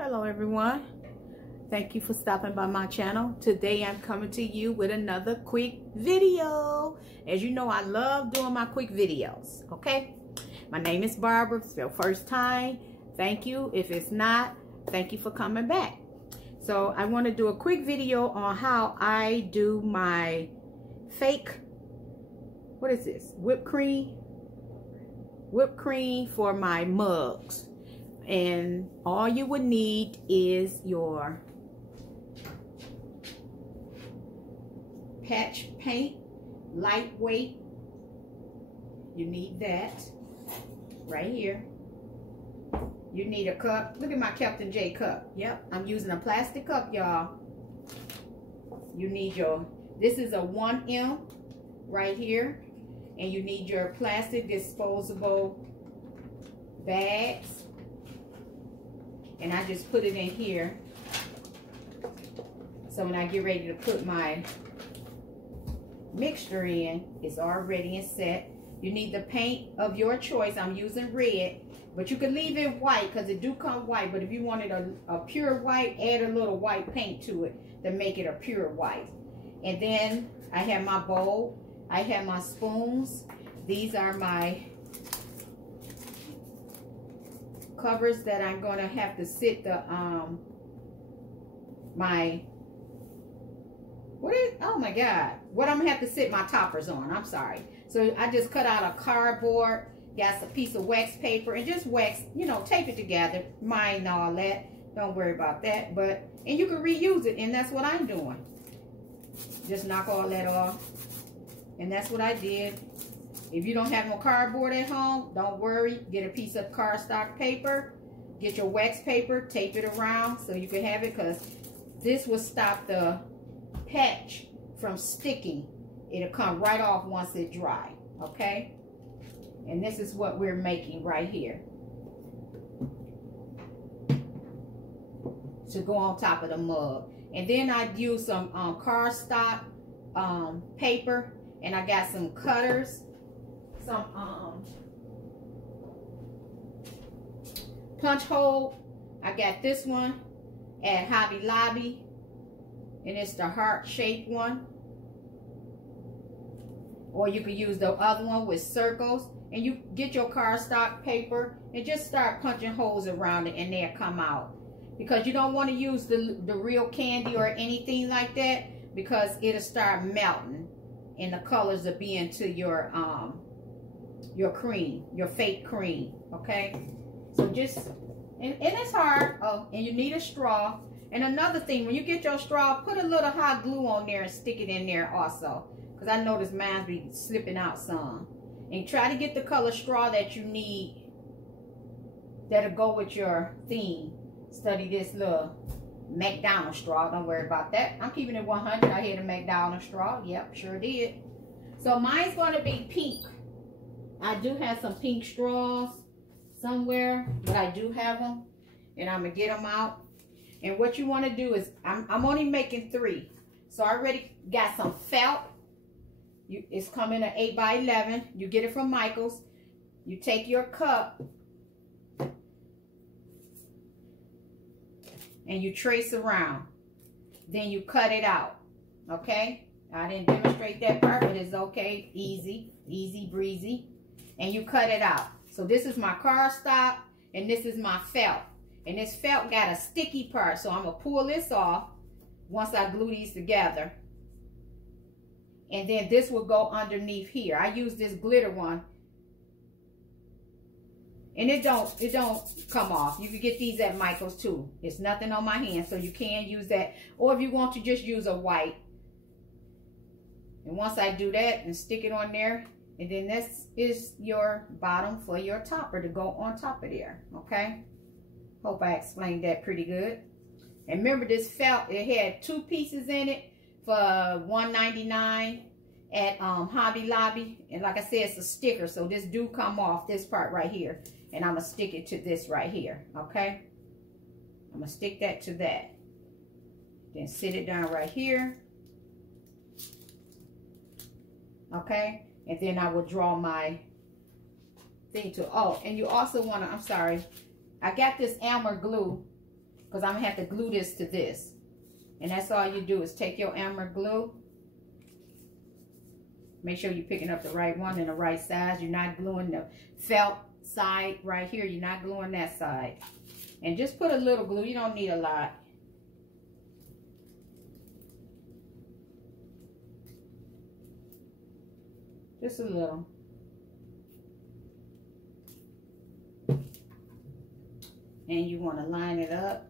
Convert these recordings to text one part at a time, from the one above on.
Hello everyone, thank you for stopping by my channel. Today I'm coming to you with another quick video. As you know, I love doing my quick videos. Okay, my name is Barbara. If it's your first time, thank you. If it's not, thank you for coming back. So I want to do a quick video on how I do my fake, what is this, whipped cream for my mugs. And all you would need is your patch paint, lightweight. You need that right here. You need a cup. Look at my Captain J cup. Yep, I'm using a plastic cup, y'all. You need your, this is a 1M right here. And you need your plastic disposable bags. And I just put it in here. So when I get ready to put my mixture in, it's already in set. You need the paint of your choice. I'm using red, but you can leave it white because it do come white. But if you wanted a pure white, add a little white paint to it to make it a pure white. And then I have my bowl. I have my spoons. These are my covers that I'm going to have to sit the what I'm gonna have to sit my toppers on. I'm sorry. So I just cut out a cardboard, got a piece of wax paper, and just wax, you know, tape it together. Mind all that, don't worry about that. But and you can reuse it, and that's what I'm doing. Just knock all that off, and that's what I did. If you don't have no cardboard at home, don't worry. Get a piece of cardstock paper. Get your wax paper. Tape it around so you can have it, because this will stop the patch from sticking. It'll come right off once it dry. Okay? And this is what we're making right here. To go on top of the mug. And then I use some cardstock paper. And I got some cutters. Some punch hole. I got this one at Hobby Lobby, and it's the heart-shaped one. Or you can use the other one with circles, and you get your cardstock paper and just start punching holes around it, and they'll come out. Because you don't want to use the real candy or anything like that, because it'll start melting and the colors will be into your cream, your fake cream. Okay, so just and it's hard. Oh, and you need a straw. And another thing, when you get your straw, put a little hot glue on there and stick it in there also, because I notice mine be slipping out some. And try to get the color straw that you need that'll go with your theme. Study this little McDonald's straw. Don't worry about that. I'm keeping it 100. I had a McDonald's straw. Yep, sure did. So mine's going to be pink. I do have some pink straws somewhere, but I do have them, and I'm gonna get them out. And what you want to do is, I'm only making 3, so I already got some felt. It's coming at 8 by 11. You get it from Michael's. You take your cup and you trace around. Then you cut it out. Okay, I didn't demonstrate that part, but it's okay. Easy breezy. And you cut it out. So this is my cardstock, and this is my felt. And this felt got a sticky part, so I'm going to pull this off once I glue these together. And then this will go underneath here. I use this glitter one. And it don't come off. You can get these at Michael's too. It's nothing on my hand, so you can use that. Or if you want to, just use a white. And once I do that and stick it on there, and then this is your bottom for your topper to go on top of there. Okay? Hope I explained that pretty good. And remember, this felt, it had 2 pieces in it for $1.99 at Hobby Lobby. And like I said, it's a sticker, so this do come off, this part right here. And I'm going to stick it to this right here. Okay? I'm going to stick that to that. Then sit it down right here. Okay? And then I will draw my thing to, oh, and you also want to, I'm sorry, I got this Elmer glue because I'm going to have to glue this to this. And that's all you do is take your Elmer glue. Make sure you're picking up the right one and the right size. You're not gluing the felt side right here. You're not gluing that side. And just put a little glue. You don't need a lot. Just a little. And you want to line it up.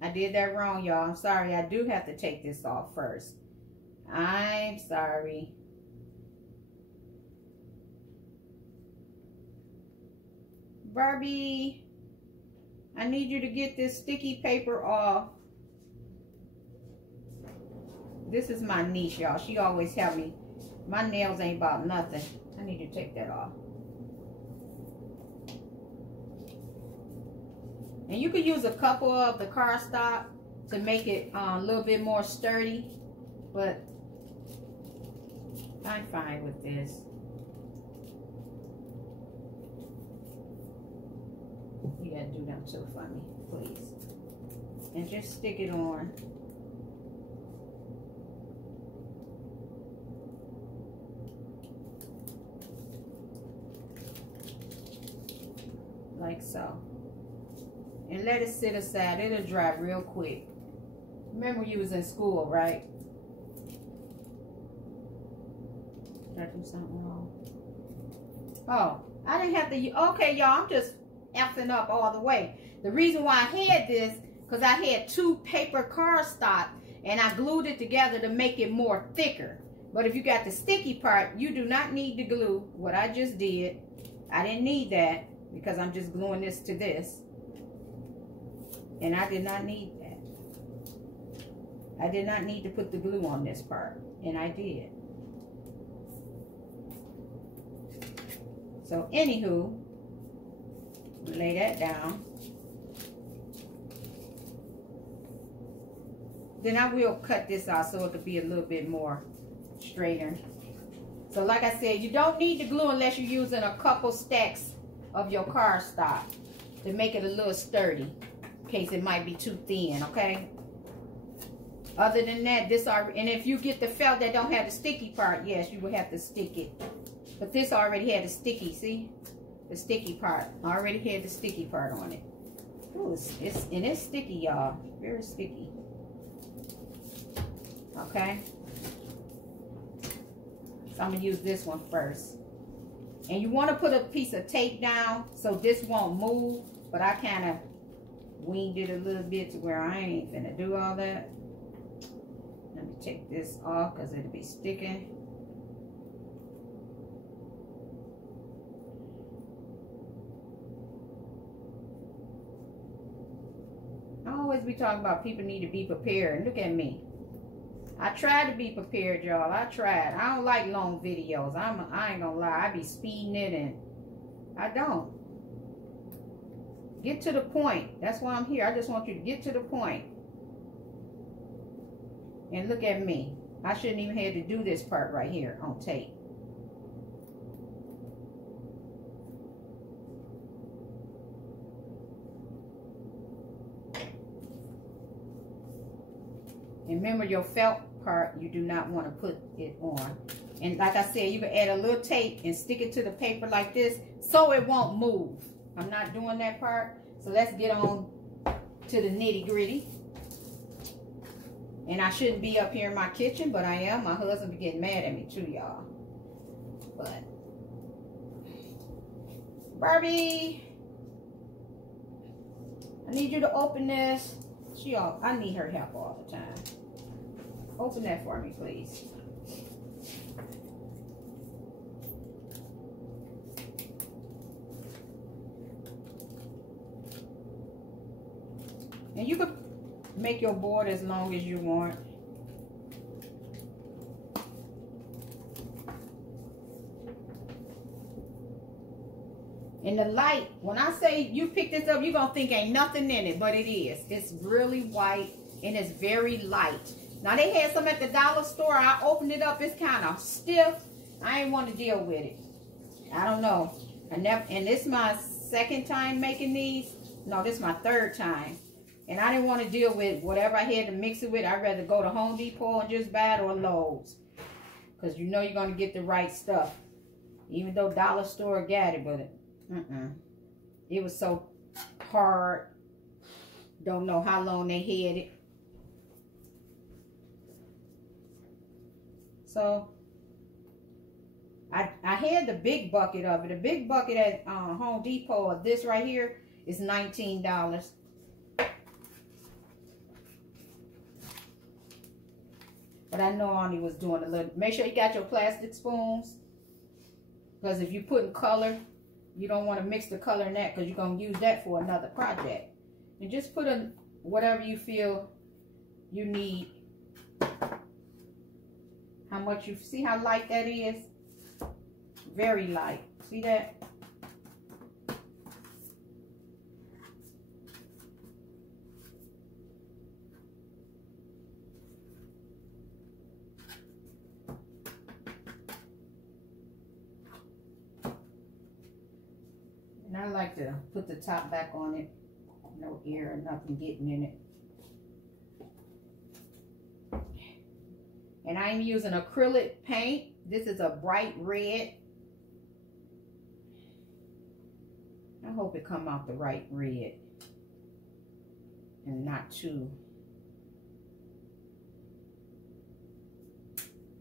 I did that wrong, y'all. I'm sorry. I do have to take this off first. I'm sorry. Barbie, I need you to get this sticky paper off. This is my niece, y'all. She always tell me my nails ain't about nothing. I need to take that off. And you could use a couple of the cardstock to make it a little bit more sturdy, but I'm fine with this. You gotta do them too for me, please. And just stick it on. Like so. And let it sit aside. It'll dry real quick. Remember you was in school, right? Did I do something wrong? Oh, I didn't have to. Okay, y'all, I'm just effing up all the way. The reason why I had this, because I had 2 paper cardstock and I glued it together to make it more thicker. But if you got the sticky part, you do not need to glue what I just did. I didn't need that because I'm just gluing this to this. And I did not need that. I did not need to put the glue on this part. And I did. So anywho, lay that down. Then I will cut this out so it could be a little bit more straighter. So like I said, you don't need the glue unless you're using a couple stacks of your cardstock to make it a little sturdy. In case it might be too thin, okay? Other than that, this already, and if you get the felt that don't have the sticky part, yes, you will have to stick it. But this already had the sticky, see? The sticky part. I already had the sticky part on it. Ooh, it's sticky, y'all. Very sticky. Okay? So I'm going to use this one first. And you want to put a piece of tape down so this won't move. But I kind of winged it a little bit to where I ain't finna do all that. Let me take this off because it'll be sticking. I always be talking about people need to be prepared. Look at me. I try to be prepared, y'all. I tried. I don't like long videos. I ain't gonna lie. I be speeding it and I don't. Get to the point. That's why I'm here. I just want you to get to the point. And look at me. I shouldn't even have to do this part right here on tape. And remember your felt part, you do not want to put it on. And like I said, you can add a little tape and stick it to the paper like this so it won't move. I'm not doing that part. So let's get on to the nitty gritty. And I shouldn't be up here in my kitchen, but I am. My husband be getting mad at me too, y'all. But Barbie, I need you to open this. I need her help all the time. Open that for me, please. And you could make your board as long as you want. And the light, when I say you pick this up, you're going to think ain't nothing in it, but it is. It's really white and it's very light. Now, they had some at the dollar store. I opened it up. It's kind of stiff. I ain't want to deal with it. I don't know. And this is my second time making these. No, this is my third time. And I didn't want to deal with whatever I had to mix it with. I'd rather go to Home Depot and just buy it, or Lowe's. Because you know you're going to get the right stuff. Even though Dollar Store got it, but it was so hard. Don't know how long they had it. So I had the big bucket of it. The big bucket at Home Depot of this right here is $19. But I know Arnie was doing a little. Make sure you got your plastic spoons. Because if you put in color, you don't want to mix the color in that, because you're going to use that for another project. And just put in whatever you feel you need. How much you see how light that is? Very light. See that? And I like to put the top back on it. No air or nothing getting in it. And I'm using acrylic paint. This is a bright red. I hope it come out the right red. And not too.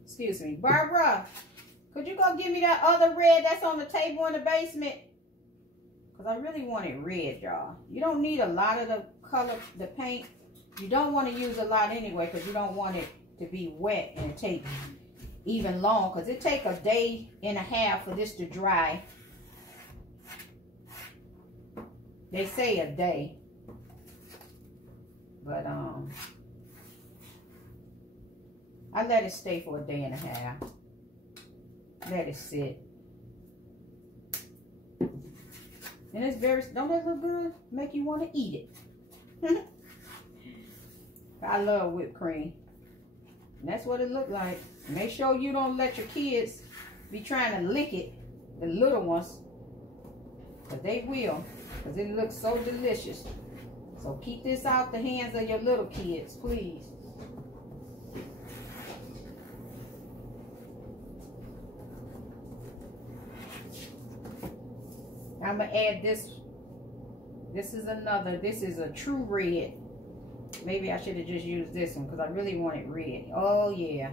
Excuse me. Barbara, could you go give me that other red that's on the table in the basement? Because I really want it red, y'all. You don't need a lot of the color, the paint. You don't want to use a lot anyway, because you don't want it to be wet and it take even long, because it take a day and a half for this to dry. They say a day, but I let it stay for a day and a half. Let it sit. And it's very, don't that look good? Make you want to eat it. I love whipped cream. And that's what it looked like. Make sure you don't let your kids be trying to lick it, the little ones. But they will, because it looks so delicious. So keep this out the hands of your little kids, please. I'm going to add this. This is another. This is a true red. Maybe I should have just used this one, because I really want it red. Oh, yeah.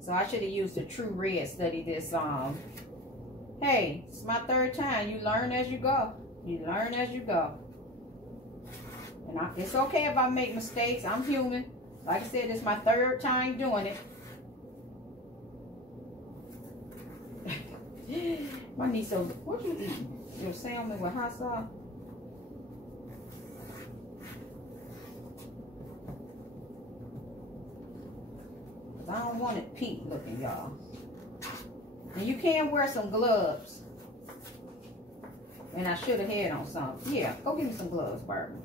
So I should have used the true red. Study this. Hey, it's my third time. You learn as you go. You learn as you go. And it's okay if I make mistakes. I'm human. Like I said, it's my third time doing it. My niece, so what you eating? Your salmon with hot sauce? I don't want it pink looking, y'all. And you can wear some gloves. And I should have had on some. Yeah, go get me some gloves, Barbara.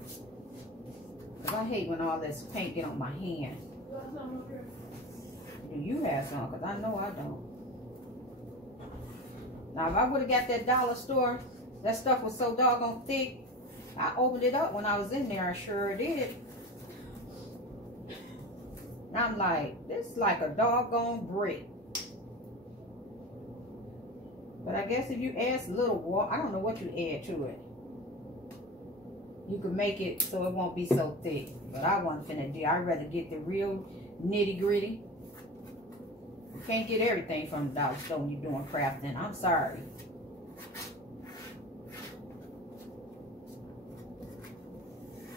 Because I hate when all this paint get on my hand. Do you have some? Because I know I don't. Now, if I would have got that dollar store, that stuff was so doggone thick. I opened it up when I was in there. I sure did. And I'm like, this is like a doggone brick. But I guess if you add a little water, I don't know what you add to it. You could make it so it won't be so thick. But I wasn't finna do. I'd rather get the real nitty gritty. You can't get everything from the dollar store when you're doing crafting. I'm sorry.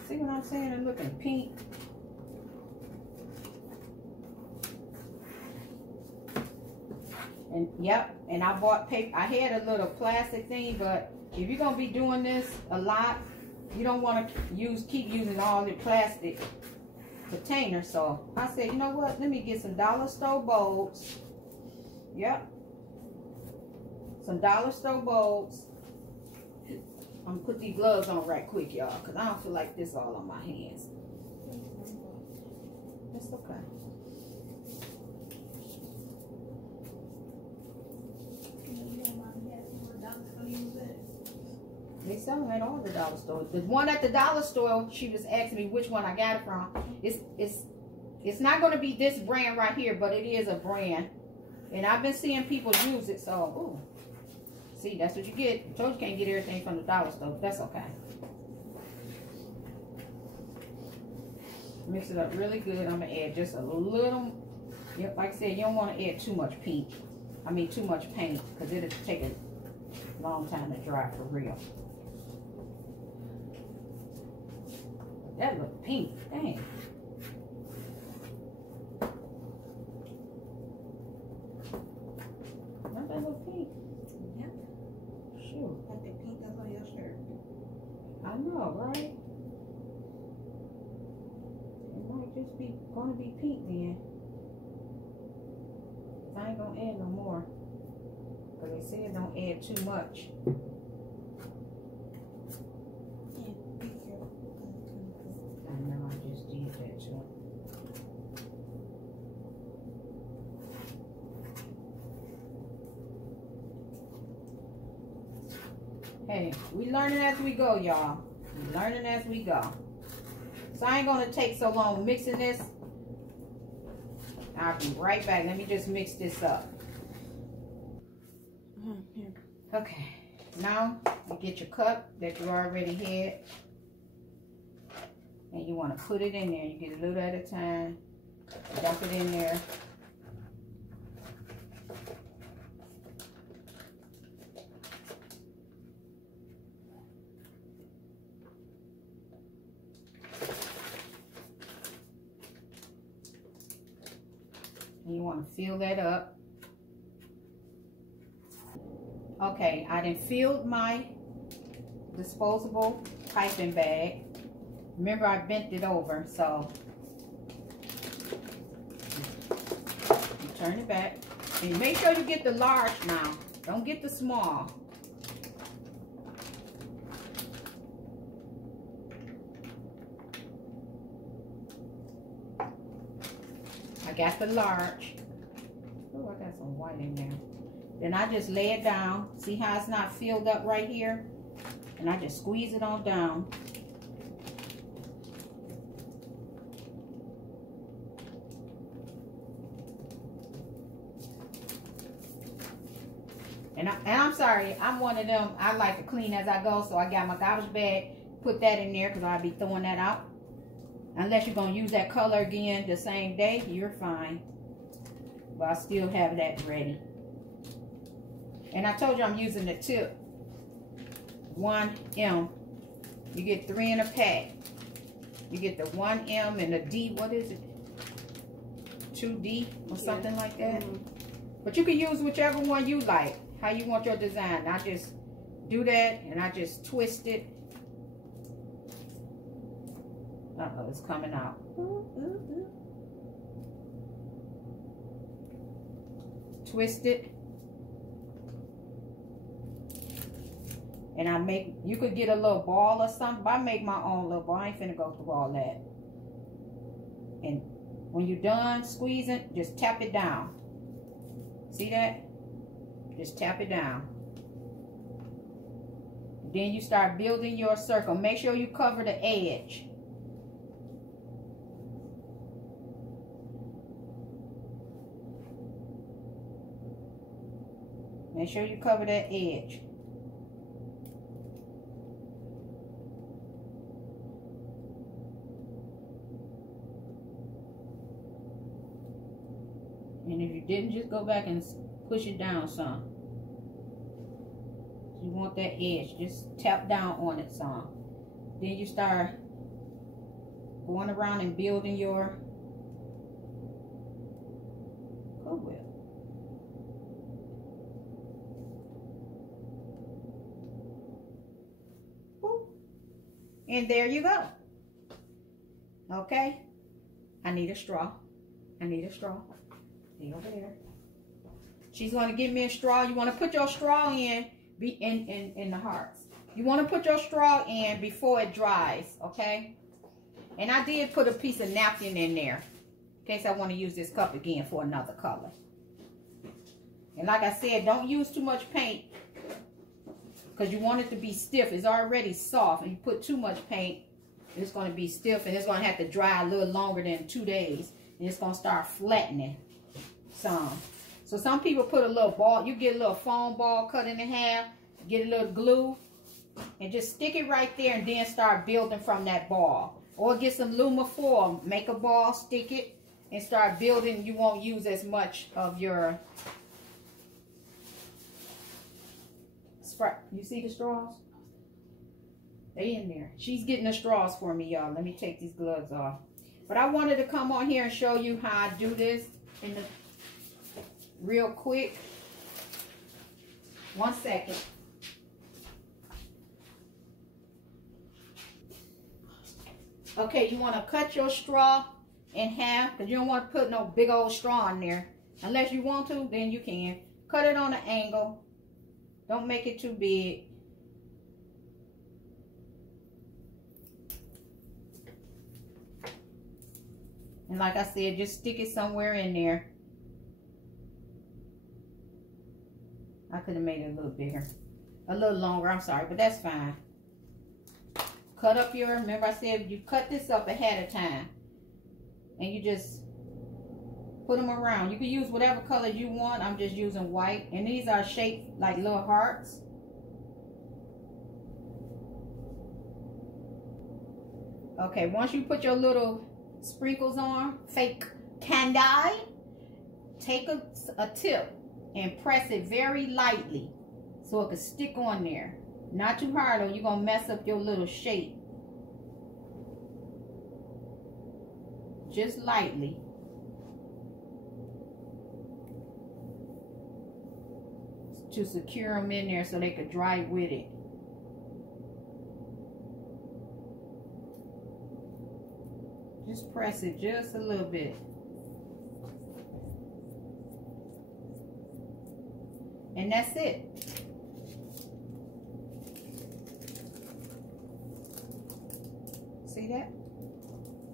See what I'm saying? It's looking pink. And yep, and I bought paper. I had a little plastic thing, but if you're gonna be doing this a lot, you don't want to keep using all the plastic containers. So I said, you know what? Let me get some dollar store bowls. Yep, some dollar store bowls. I'm gonna put these gloves on right quick, y'all, because I don't feel like this all on my hands. It's okay. They sell them at all the dollar stores. The one at the dollar store, she was asking me which one I got it from. It's not going to be this brand right here, but it is a brand. And I've been seeing people use it, so, ooh. See, that's what you get. I told you can't get everything from the dollar store, but that's okay. Mix it up really good. I'm going to add just a little, yep, like I said, you don't want to add too much pink. I mean, too much paint, because it'll take a long time to dry for real. That look pink, dang. Not that look pink. Yep. Shoot. Like the pink that's on your shirt. I know, right? It might just be gonna be pink then. I ain't gonna add no more. Cause they said don't add too much. Yeah, be careful. I know, I just did that too. Hey, we learning as we go, y'all. We learning as we go. So I ain't gonna take so long mixing this. I'll be right back. Let me just mix this up. Okay, now you get your cup that you already had, and you want to put it in there. You get a little at a time, dump it in there. And you want to fill that up. Okay, I done filled my disposable piping bag. Remember, I bent it over, so you turn it back. And make sure you get the large now. Don't get the small. I got the large. Oh, I got some white in there. Then I just lay it down. See how it's not filled up right here? And I just squeeze it on down. And I'm sorry, I'm one of them, I like to clean as I go, so I got my garbage bag, put that in there because I'll be throwing that out. Unless you're going to use that color again the same day, you're fine. But I still have that ready. And I told you I'm using the tip 1M. You get 3 in a pack. You get the 1M and the D, what is it? 2D or something like that. But you can use whichever one you like, how you want your design. I just do that and I just twist it. Uh-oh, it's coming out. Twist it. And I make, you could get a little ball or something, but I make my own little ball. I ain't finna go through all that. And when you're done squeezing, just tap it down. See that? Just tap it down. Then you start building your circle. Make sure you cover the edge. Make sure you cover that edge. And if you didn't, just go back and push it down some. You want that edge, just tap down on it some. Then you start going around and building your cobweb. And there you go. Okay. I need a straw. I need a straw. See over there. She's going to give me a straw. You want to put your straw in the hearts. You want to put your straw in before it dries, okay? And I did put a piece of napkin in there in case I want to use this cup again for another color. And like I said, don't use too much paint because you want it to be stiff. It's already soft, and you put too much paint, it's going to be stiff, and it's going to have to dry a little longer than 2 days, and it's going to start flattening some. So some people put a little ball, you get a little foam ball cut in half, get a little glue, and just stick it right there, and then start building from that ball. Or get some Lumiform, make a ball, stick it, and start building. You won't use as much of your... You see the straws? They in there. She's getting the straws for me, y'all. Let me take these gloves off. But I wanted to come on here and show you how I do this in the real quick. 1 second. Okay, you want to cut your straw in half, because you don't want to put no big old straw in there. Unless you want to, then you can. Cut it on an angle. Don't make it too big. And like I said, just stick it somewhere in there. I could have made it a little bigger. A little longer, I'm sorry, but that's fine. Cut up your, remember I said you cut this up ahead of time. And you just put them around. You can use whatever color you want. I'm just using white. And these are shaped like little hearts. Okay, once you put your little sprinkles on, fake candy, take a tip and press it very lightly so it can stick on there. Not too hard, or you're going to mess up your little shape. Just lightly. To secure them in there so they could dry with it. Just press it just a little bit. And that's it. See that?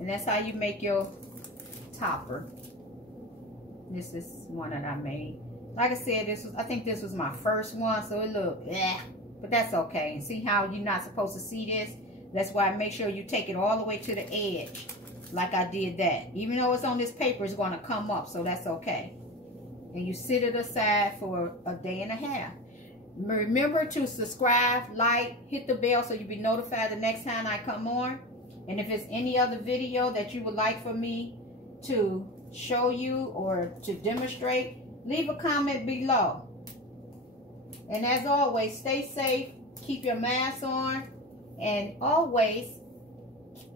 And that's how you make your topper. This is one that I made. Like I said, I think this was my first one, so it looked, but that's okay. See how you're not supposed to see this? That's why I make sure you take it all the way to the edge, like I did that. Even though it's on this paper, it's going to come up, so that's okay. And you sit it aside for a day and a half. Remember to subscribe, like, hit the bell so you'll be notified the next time I come on. And if there's any other video that you would like for me to show you or to demonstrate, leave a comment below. And as always, stay safe, keep your mask on, and always,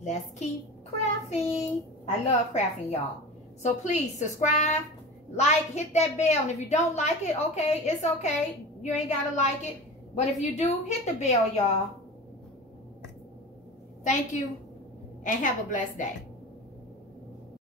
let's keep crafting. I love crafting, y'all. So please subscribe, like, hit that bell. And if you don't like it, okay, it's okay. You ain't got to like it. But if you do, hit the bell, y'all. Thank you, and have a blessed day.